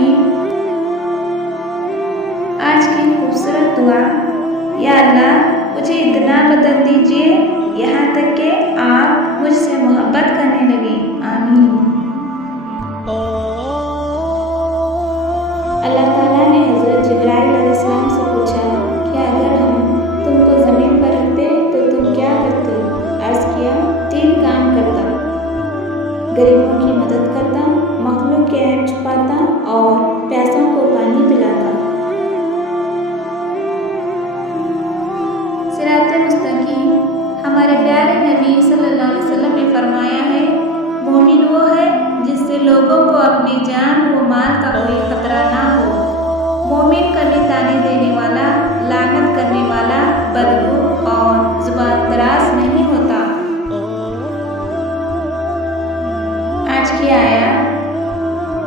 آمین۔ آج کی خوبصورت دعا، یا اللہ مجھے اتنا بدل دیجیے یہاں تک کہ آپ مجھ سے محبت کرنے لگیں، آمین۔ اللہ تعالیٰ نے حضرت جبرائیل علیہ السلام سے پوچھا کہ اگر ہم تم کو زمین پر رکھتے تو تم کیا کرتے؟ عرض کیا 3 کام کرتا، غریبوں کی مدد کرتا، مخلوق کے عیب چھپاتا اور پیاسوں کو پانی پلاتا۔ صراط مستقیم، ہمارے پیارے نبی صلی اللہ علیہ وسلم نے فرمایا ہے، مومن وہ ہے جس سے لوگوں کو اپنی جان و مال کا کوئی خطرہ نہ ہو۔ مومن کبھی تانے دینے والا، لعنت کرنے والا، بدگو اور زبان دراز نہیں ہوتا۔ آج کی آیات،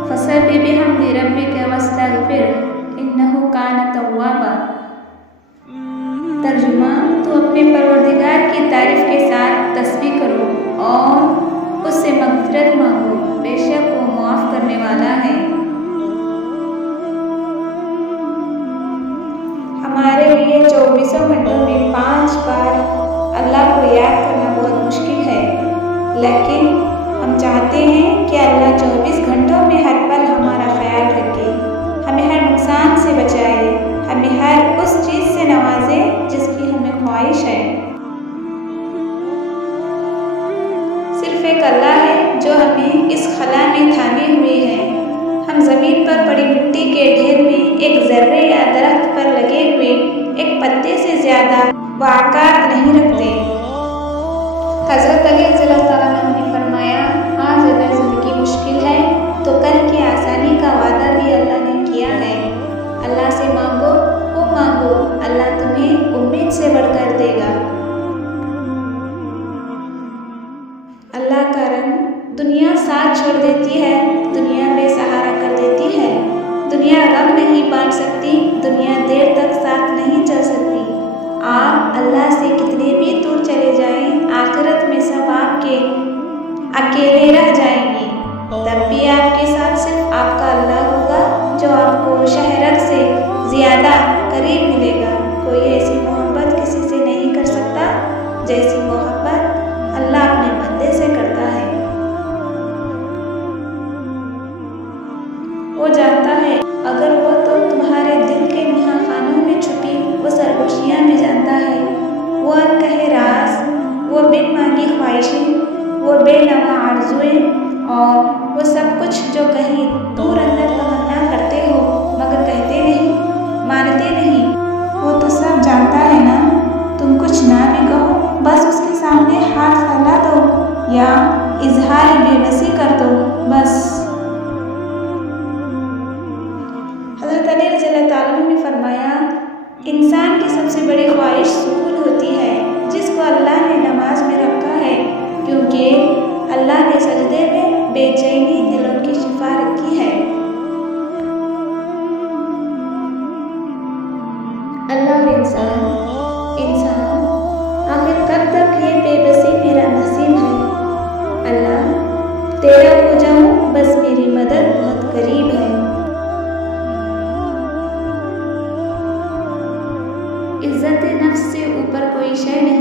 فسبح بحمد ربک واستغفرہ انہ کان توابا۔ ترجمہ، تو اپنے پروردگار کی تعریف کے ساتھ تسبیح کرو اور اس سے مغفرت مانگو، بے شک وہ معاف کرنے والا ہے۔ ہمارے لیے 24 گھنٹوں میں 5 بار اللہ کو یاد کرنا بہت مشکل ہے، لیکن ہم چاہتے ہیں کہ اللہ 24 گھنٹوں میں ہر پل ہمارا خیال رکھے، ہمیں ہر نقصان سے بچائے، ہمیں ہر اس چیز سے نوازے جس کی ہمیں خواہش ہے۔ صرف ایک اللہ ہے جو ہمیں اس خلا میں تھامے ہوئے ہے۔ ہم زمین پر پڑی مٹی کے ڈھیر میں ایک ذرے یا درخت پر لگے ہوئے ایک پتے سے زیادہ واقعات نہیں رکھتے۔ حضرت علی رضی اللہ تعالیٰ عنہ نے فرمایا، آج اگر زندگی مشکل ہے تو کل کی آسانی کا وعدہ بھی اللہ نے کیا ہے۔ اللہ سے مانگو، وہ مانگو، اللہ تمہیں امید سے بڑھ کر دے گا۔ اللہ کا رنگ دنیا ساتھ چھوڑ دیتی ہے، دنیا بے سہارا کر دیتی ہے، دنیا غم نہیں بانٹ سکتی، دنیا دیر تک ساتھ نہیں چل سکتی۔ آپ اللہ سے کتنے بھی دور چلے جائیں، آخرت میں سب آپ کے اکیلے رہ جائیں گے، تب بھی آپ کے ساتھ صرف آپ کا اللہ ہوگا جو آپ کو شہرت سے زیادہ قریب ملے گا۔ کوئی ایسی محبت کسی سے نہیں کر سکتا جیسی محبت اللہ اپنے بندے سے کرتا ہے۔ وہ جانتا ہے اگر وہ تو تمہارے دل کے نہا خانوں میں چھپی وہ سرگوشیاں بھی جانتا ہے، وہ انکہے راز، وہ بن مانگی خواہشیں، وہ بے نوا آرزوئیں اور وہ سب کچھ جو کہیں دور اندر تمنا کرتے ہو مگر کہتے نہیں، مانتے نہیں، وہ تو سب جانتا ہے نا۔ تم کچھ نہ بھی کہو، بس اس کے سامنے ہاتھ پھیلا دو یا اظہار بے بسی کر دو، بس۔ حضرت علی رضی اللہ تعالیٰ عنہ نے فرمایا، انسان کی سب سے بڑی خواہش سکون ہوتی ہے جس کو اللہ نے نماز میں رکھا ہے، کیونکہ اللہ نے سجدے میں بے چینی دلوں کی شفا رکھی ہے۔ اللہ اور انسان آخر کب تک یہ بے بسی میرا نصیب ہے؟ اللہ تیرا ہو جاؤں، بس میری مدد بہت قریب ہے۔ عزت نفس سے اوپر کوئی شے نہیں۔